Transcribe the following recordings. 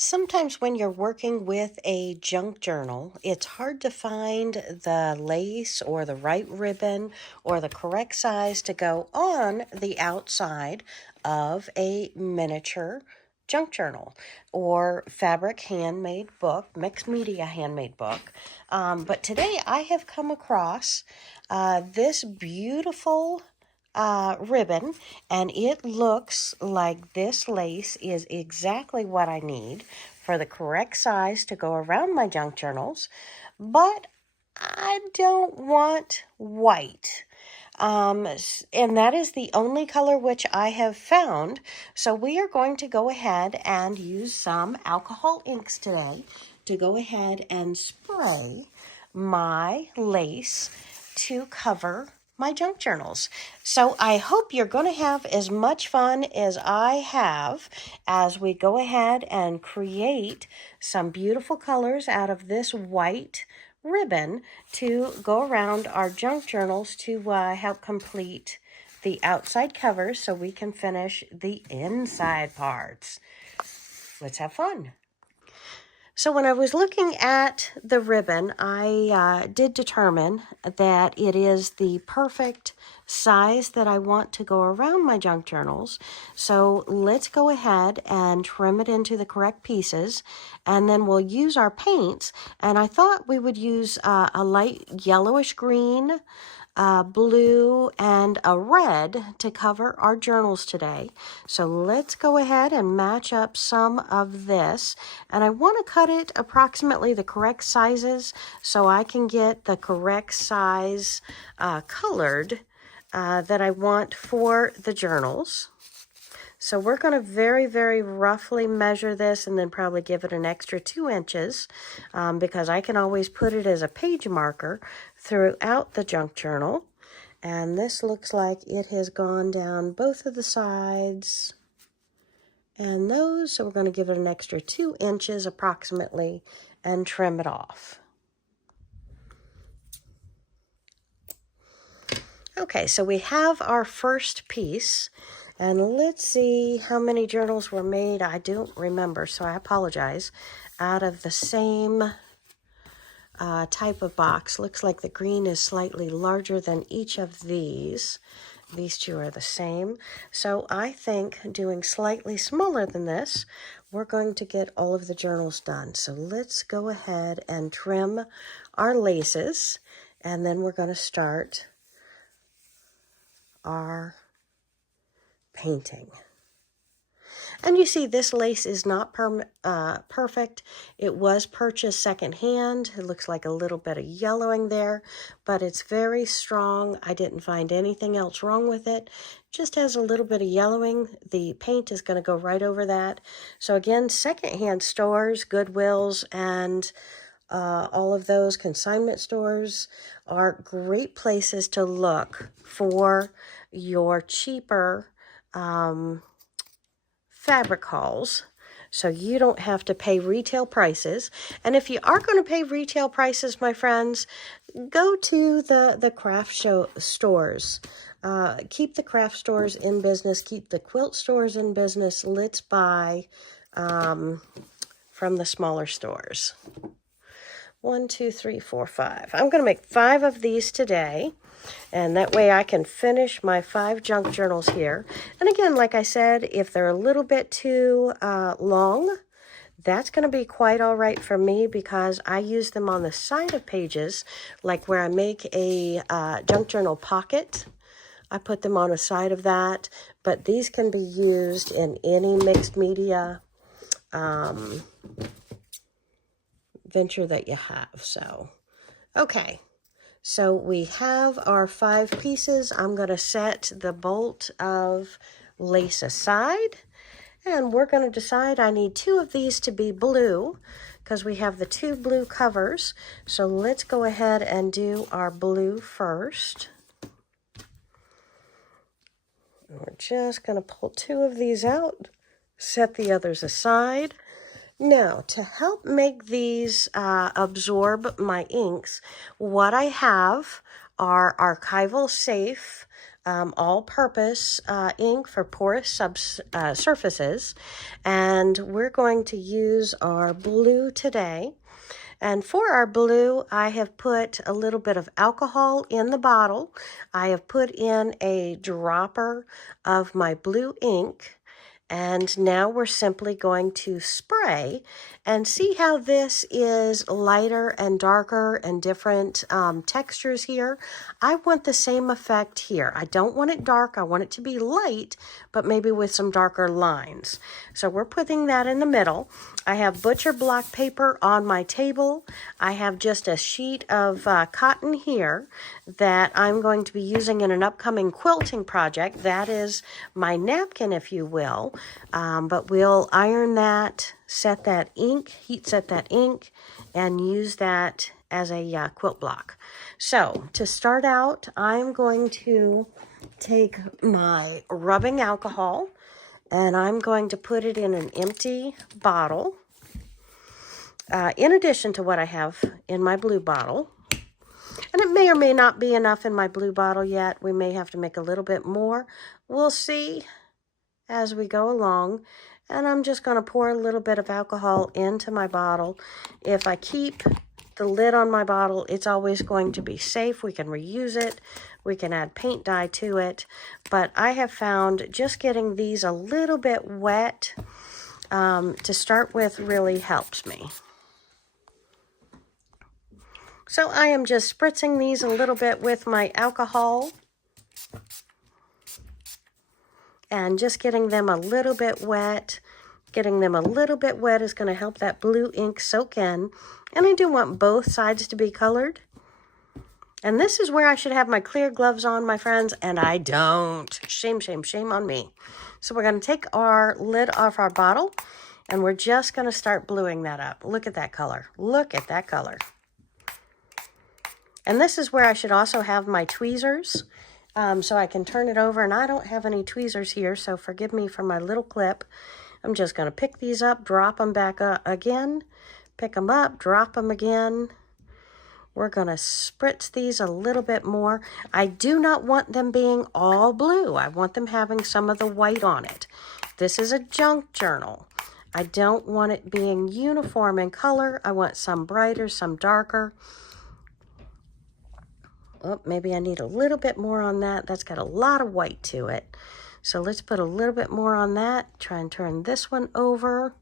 Sometimes when you're working with a junk journal, it's hard to find the lace or the right ribbon or the correct size to go on the outside of a miniature junk journal or fabric handmade book, mixed media handmade book. But today I have come across this beautiful ribbon, and it looks like this lace is exactly what I need for the correct size to go around my junk journals, but I don't want white. And that is the only color which I have found. So we are going to go ahead and use some alcohol inks today to go ahead and spray my lace to cover my junk journals. So I hope you're going to have as much fun as I have as we go ahead and create some beautiful colors out of this white ribbon to go around our junk journals to help complete the outside covers so we can finish the inside parts. Let's have fun. So when I was looking at the ribbon, I did determine that it is the perfect size that I want to go around my junk journals. So let's go ahead and trim it into the correct pieces, and then we'll use our paints. And I thought we would use a light yellowish green, blue, and a red to cover our journals today. So let's go ahead and match up some of this. And I want to cut it approximately the correct sizes so I can get the correct size colored that I want for the journals. So we're going to very, very roughly measure this and then probably give it an extra 2 inches because I can always put it as a page marker throughout the junk journal. And this looks like it has gone down both of the sides and those. So we're going to give it an extra 2 inches approximately and trim it off. Okay, so we have our first piece, and let's see how many journals were made. I don't remember, so I apologize. Out of the same type of box. Looks like the green is slightly larger than each of these. These two are the same. So I think doing slightly smaller than this, we're going to get all of the journals done. So let's go ahead and trim our laces, and then we're going to start our painting. And you see this lace is not perfect. It was purchased secondhand. It looks like a little bit of yellowing there, but it's very strong. I didn't find anything else wrong with it. Just has a little bit of yellowing. The paint is going to go right over that. So again, secondhand stores, Goodwills, and all of those consignment stores are great places to look for your cheaper fabric hauls, so you don't have to pay retail prices. And if you are going to pay retail prices, my friends, go to the craft stores. Keep the craft stores in business. Keep the quilt stores in business. Let's buy from the smaller stores. 1, 2, 3, 4, 5. I'm going to make 5 of these today. And that way I can finish my 5 junk journals here. And again, like I said, if they're a little bit too long, that's going to be quite all right for me because I use them on the side of pages, like where I make a junk journal pocket. I put them on the side of that, but these can be used in any mixed media venture that you have. So, okay. So we have our 5 pieces. I'm going to set the bolt of lace aside, and we're going to decide I need 2 of these to be blue because we have the 2 blue covers. So let's go ahead and do our blue first. And we're just going to pull 2 of these out, set the others aside. Now, to help make these absorb my inks, what I have are archival safe all-purpose ink for porous surfaces, and we're going to use our blue today. And for our blue, I have put a little bit of alcohol in the bottle. I have put in a dropper of my blue ink. And now we're simply going to spray and see how this is lighter and darker and different textures here. I want the same effect here. I don't want it dark. I want it to be light, but maybe with some darker lines. So we're putting that in the middle. I have butcher block paper on my table. I have just a sheet of cotton here that I'm going to be using in an upcoming quilting project. That is my napkin, if you will. But we'll iron that, set that ink, heat set that ink, and use that as a quilt block. So to start out, I'm going to take my rubbing alcohol and I'm going to put it in an empty bottle, in addition to what I have in my blue bottle. And it may or may not be enough in my blue bottle yet. We may have to make a little bit more. We'll see as we go along. And I'm just going to pour a little bit of alcohol into my bottle. If I keep the lid on my bottle, it's always going to be safe. We can reuse it. We can add paint dye to it. But I have found just getting these a little bit wet to start with really helps me. So I am just spritzing these a little bit with my alcohol and just getting them a little bit wet. Getting them a little bit wet is going to help that blue ink soak in. And I do want both sides to be colored. And this is where I should have my clear gloves on, my friends, and I don't. Shame, shame, shame on me. So we're going to take our lid off our bottle, and we're just going to start bluing that up. Look at that color. Look at that color. And this is where I should also have my tweezers, so I can turn it over. And I don't have any tweezers here, so forgive me for my little clip. I'm just going to pick these up, drop them back up again, pick them up, drop them again. We're going to spritz these a little bit more. I do not want them being all blue. I want them having some of the white on it. This is a junk journal. I don't want it being uniform in color. I want some brighter, some darker. Oh, maybe I need a little bit more on that. That's got a lot of white to it. So let's put a little bit more on that. Try and turn this one over.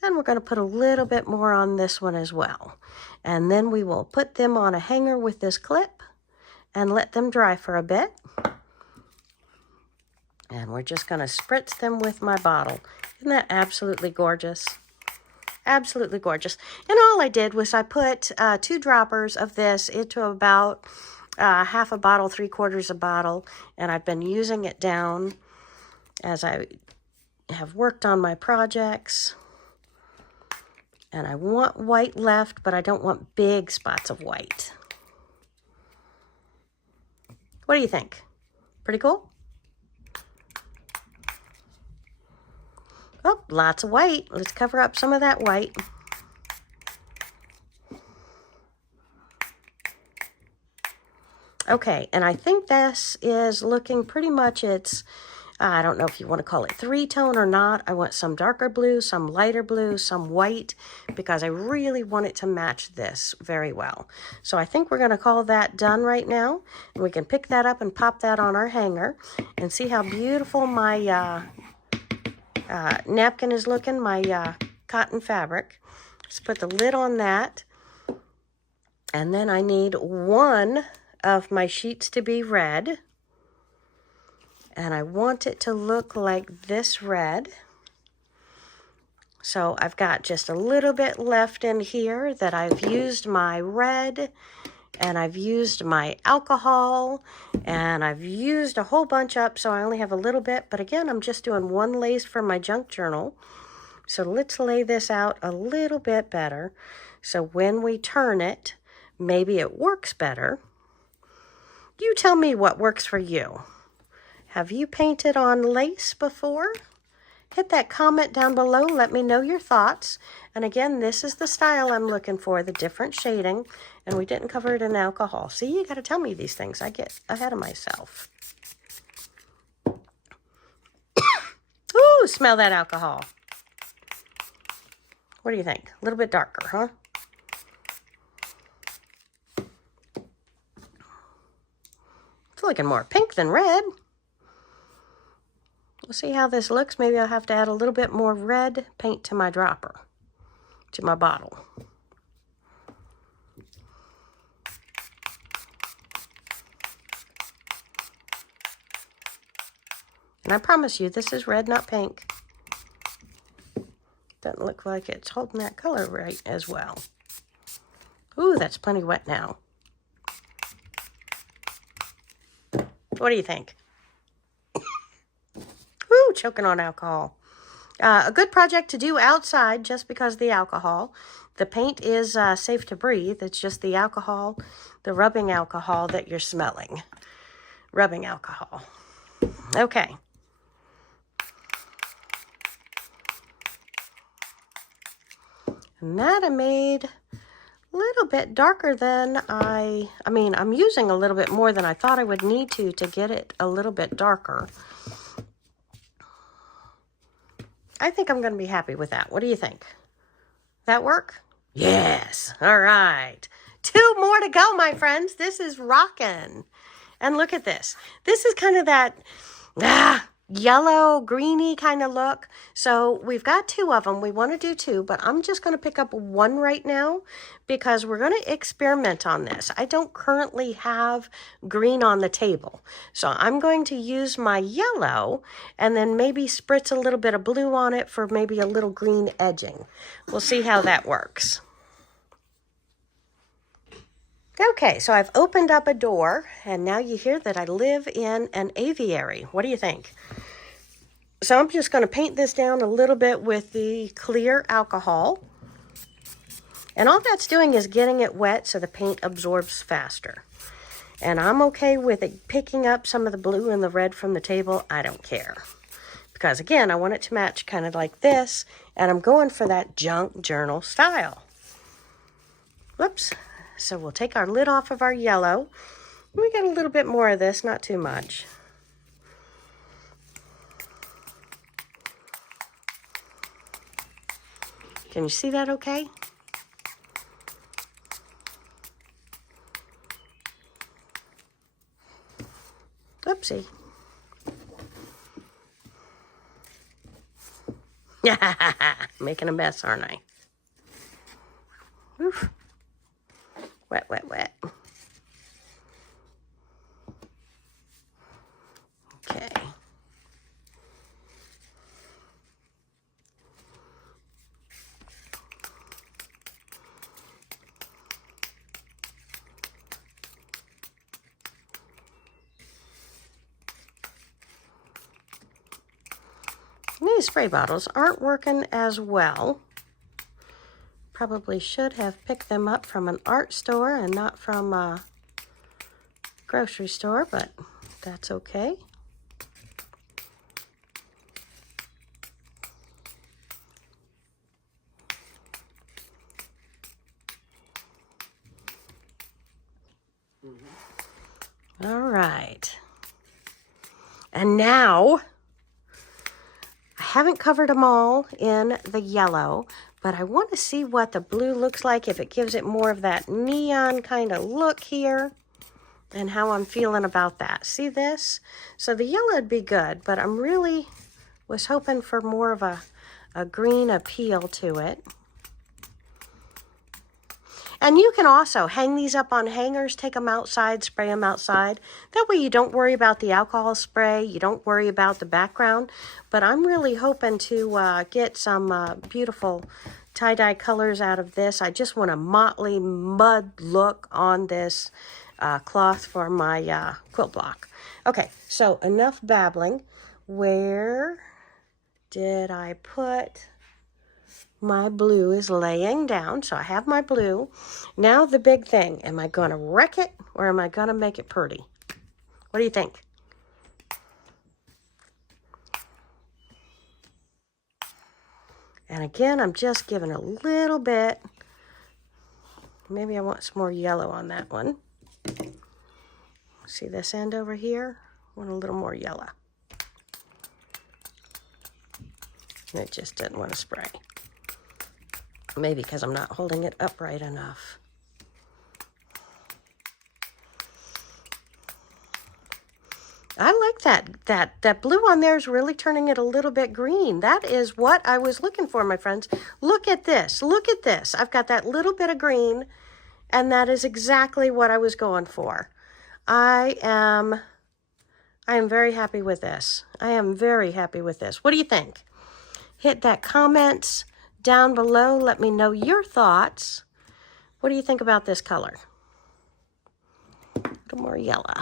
And we're going to put a little bit more on this one as well. And then we will put them on a hanger with this clip and let them dry for a bit. And we're just going to spritz them with my bottle. Isn't that absolutely gorgeous? Absolutely gorgeous. And all I did was I put 2 droppers of this into about half a bottle, 3/4 a bottle. And I've been using it down as I have worked on my projects. And I want white left, but I don't want big spots of white. What do you think? Pretty cool? Oh, lots of white. Let's cover up some of that white. Okay, and I think this is looking pretty much I don't know if you want to call it 3-tone or not. I want some darker blue, some lighter blue, some white, because I really want it to match this very well. So I think we're going to call that done right now. And we can pick that up and pop that on our hanger and see how beautiful my napkin is looking, my cotton fabric. Let's put the lid on that. And then I need one of my sheets to be red. And I want it to look like this red. So I've got just a little bit left in here that I've used my red, and I've used my alcohol, and I've used a whole bunch up, so I only have a little bit. But again, I'm just doing one lace for my junk journal. So let's lay this out a little bit better. So when we turn it, maybe it works better. You tell me what works for you. Have you painted on lace before? Hit that comment down below. Let me know your thoughts. And again, this is the style I'm looking for, the different shading. And we didn't cover it in alcohol. See, you got to tell me these things. I get ahead of myself. Ooh, smell that alcohol. What do you think? A little bit darker, huh? It's looking more pink than red. We'll see how this looks. Maybe I'll have to add a little bit more red paint to my dropper, to my bottle. And I promise you, this is red, not pink. Doesn't look like it's holding that color right as well. Ooh, that's plenty wet now. What do you think? Ooh, choking on alcohol. A good project to do outside just because of the alcohol. The paint is safe to breathe. It's just the alcohol, the rubbing alcohol that you're smelling. Rubbing alcohol. Okay. And that I made a little bit darker than I'm using a little bit more than I thought I would need to get it a little bit darker. I think I'm going to be happy with that. What do you think? That work? Yes. All right. 2 more to go, my friends. This is rockin'. And look at this. This is kind of that yellow, greeny kind of look. So we've got 2 of them. We want to do 2, but I'm just going to pick up 1 right now because we're going to experiment on this. I don't currently have green on the table. So I'm going to use my yellow and then maybe spritz a little bit of blue on it for maybe a little green edging. We'll see how that works. Okay, so I've opened up a door, and now you hear that I live in an aviary. What do you think? So I'm just going to paint this down a little bit with the clear alcohol. And all that's doing is getting it wet so the paint absorbs faster. And I'm okay with it picking up some of the blue and the red from the table. I don't care. Because again, I want it to match kind of like this, and I'm going for that junk journal style. Whoops. So we'll take our lid off of our yellow. We got a little bit more of this, not too much. Can you see that okay? Oopsie. Making a mess, aren't I? Oof. Wet, wet, wet. Okay. These spray bottles aren't working as well. Probably should have picked them up from an art store and not from a grocery store, but that's okay. All right. And now, I haven't covered them all in the yellow, but I want to see what the blue looks like, if it gives it more of that neon kind of look here, and how I'm feeling about that. See this? So the yellow would be good, but I'm really was hoping for more of a green appeal to it. And you can also hang these up on hangers, take them outside, spray them outside. That way you don't worry about the alcohol spray, you don't worry about the background. But I'm really hoping to get some beautiful tie-dye colors out of this. I just want a motley mud look on this cloth for my quilt block. Okay, so enough babbling. Where did I put... My blue is laying down, so I have my blue. Now the big thing, am I going to wreck it or am I going to make it pretty? What do you think? And again, I'm just giving a little bit. Maybe I want some more yellow on that one. See this end over here? I want a little more yellow. It just didn't want to spray. Maybe because I'm not holding it upright enough. I like that blue on there is really turning it a little bit green. That is what I was looking for, my friends. Look at this. Look at this. I've got that little bit of green, and that is exactly what I was going for. I am very happy with this. I am very happy with this. What do you think? Hit that comments down below. Let me know your thoughts. What do you think about this color? A little more yellow.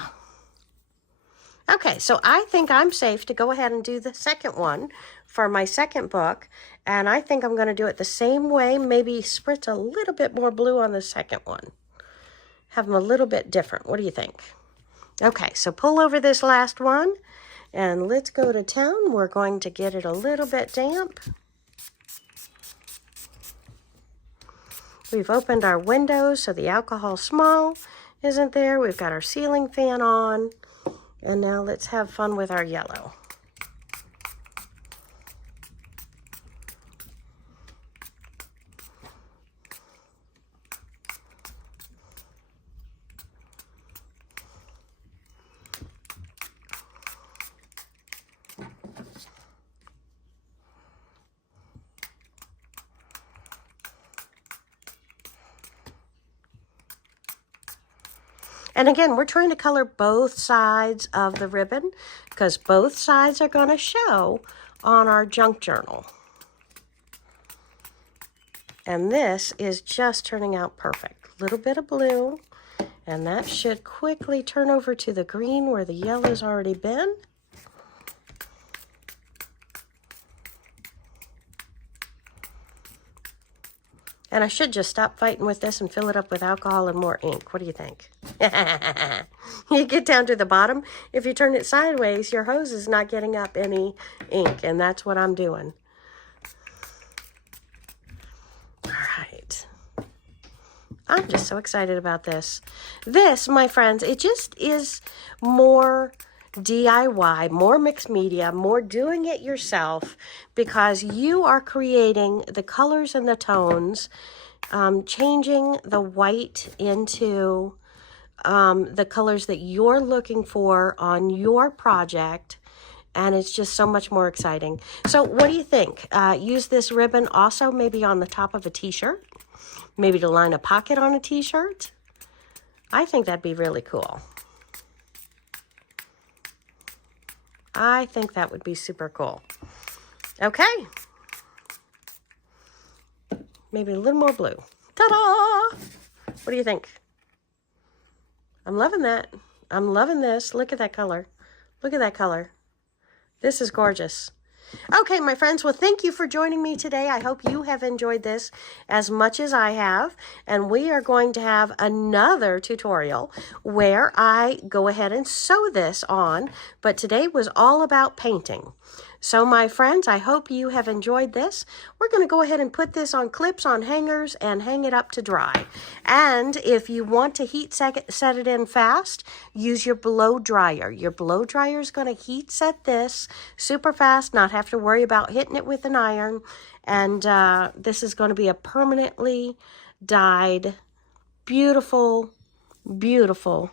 Okay, so I think I'm safe to go ahead and do the second one for my second book. And I think I'm going to do it the same way, maybe spritz a little bit more blue on the second one. Have them a little bit different. What do you think? Okay, so pull over this last one and let's go to town. We're going to get it a little bit damp. We've opened our windows so the alcohol smell isn't there. We've got our ceiling fan on. And now let's have fun with our yellow. And again, we're trying to color both sides of the ribbon because both sides are going to show on our junk journal. And this is just turning out perfect. Little bit of blue, and that should quickly turn over to the green where the yellow's already been. And I should just stop fighting with this and fill it up with alcohol and more ink. What do you think? You get down to the bottom. If you turn it sideways, your hose is not getting up any ink. And that's what I'm doing. All right. I'm just so excited about this. This, my friends, it just is more DIY, more mixed media, more doing it yourself, because you are creating the colors and the tones, changing the white into the colors that you're looking for on your project, and it's just so much more exciting. So what do you think? Use this ribbon also maybe on the top of a t-shirt, maybe to line a pocket on a t-shirt. I think that'd be really cool. I think that would be super cool. Okay. Maybe a little more blue. Ta-da! What do you think? I'm loving that. I'm loving this. Look at that color. Look at that color. This is gorgeous. Okay, my friends, well, thank you for joining me today. I hope you have enjoyed this as much as I have. And we are going to have another tutorial where I go ahead and sew this on. But today was all about painting. So, my friends, I hope you have enjoyed this. We're going to go ahead and put this on clips on hangers and hang it up to dry. And if you want to heat set it in fast, use your blow dryer. Your blow dryer is going to heat set this super fast, not have to worry about hitting it with an iron. And this is going to be a permanently dyed, beautiful, beautiful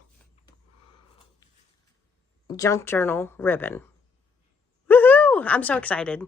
junk journal ribbon. Woohoo! I'm so excited.